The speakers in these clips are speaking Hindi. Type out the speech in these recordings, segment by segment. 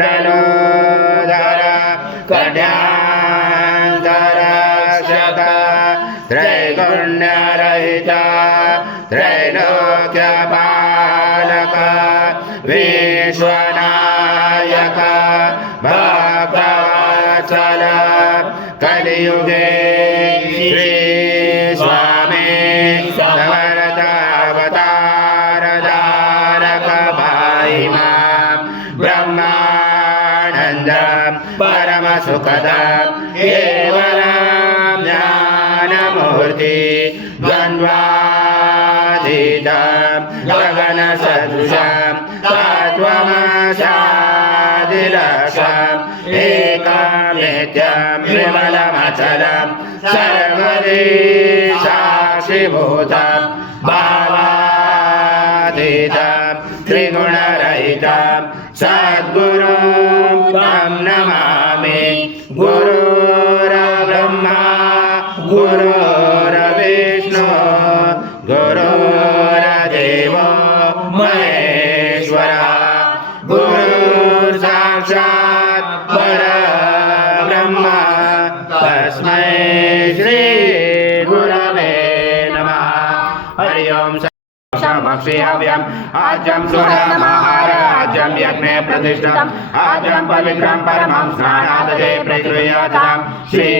मंडलोदर कट्यांतरक्षक त्रैगुण्यरहित त्रैलोक्यपालक विश्वनायक भक्तवत्सल कलियुगे श्री स्वामी समर्थ अवतार धारक भाई मां ब्रह्मानंदं परम सुखदं केवलं ज्ञानमूर्ति द्वन्द्वातीतं गगनसदृशं तत्त्वमसादिलक्षम् एकं नित्यं विमलमचलं सर्वदि साक्षिभूतं भावातीतं त्रिगुणरहितं सद्गुरुं तं नमामि। गुरुर्ब्रह्मा गुरुर्विष्णु गुरुर्देवो महेश्वरः गुरुर्साक्षात् परब्रह्म तस्मै श्री गुरवे नमः। हरि ओम भक्ष्याव्यम् आज्यं सुरमहाराज्यं यज्ञे प्रतिष्ठितम् आज्यं पवित्रं परमं स्नानादये प्रगृह्यताम्। श्री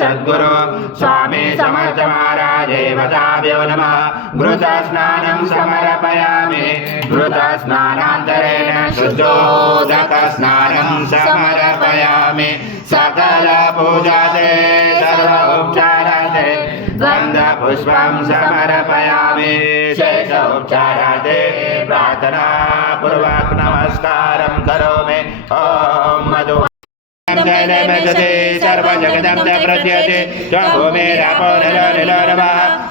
सद्गुरु स्वामी समर्थ महाराजेवताभ्यो नमः। घृतस्नानं समर्पयामि घृतस्नानान्तरेण शुद्धोदकस्नानं समर्पयामि। सकल पूजाते सर्वोपचाराते गन्धपुष्पं समर्पयामि। शेषोपचाराते प्रार्थना पूर्वक नमस्कारं करोमि। ॐ मधु जगते सर्वजगदं च प्रत्यते त्वं भूमिरापो निलो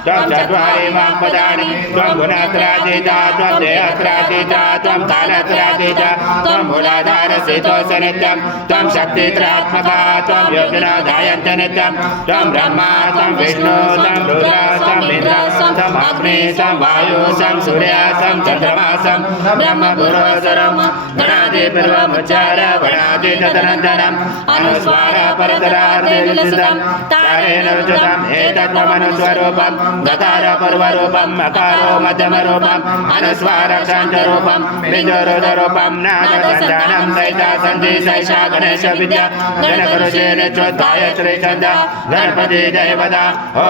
त्वं चत्वारि मां पदानि त्वं गुणत्रातीता त्वं देहत्रातीता त्वं कालत्रातीता त्वं मूलाधारस्थितोऽसनित्यं त्वं शक्तित्रात्मका त्वं योगिनाधायन्त नित्यं त्वं ब्रह्मा त्वं विष्णु त्वं रुद्र त्वं इन्द्र त्वं अग्नि त्वं वायु त्वं सूर्य त्वं चन्द्रमा त्वं ब्रह्मपुरोऽसरं गणादिपूर्वमुच्चार वणादितदनन्तरम् अनुस्वार परतरार्धनिलिसितं तारेण रुचितम् एतत्त्वमनुस्वरूपं गकार पूर्वरूपं मकारो मध्यमरूपम् अनुस्वारक्षान्तरूपं बिन्दुरुदरूपं नादसञ्जानं सहिता सन्धि सैषा गणेशविद्या गणकरुषेण चोद्धायत्री छन्द गणपति देवता। ॐ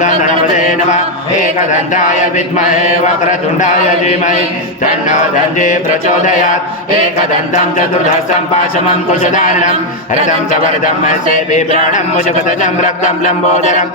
गणपते नमः। एकदन्ताय विद्महे वक्रतुण्डाय धीमहि तन्नो दन्ति प्रचोदयात्। एकदन्तं चतुर्हस्तं पाशमं कुशधारणं रथं च वरदं हस्ते बिभ्राणं मुजगदजं रक्तं लम्बोदरं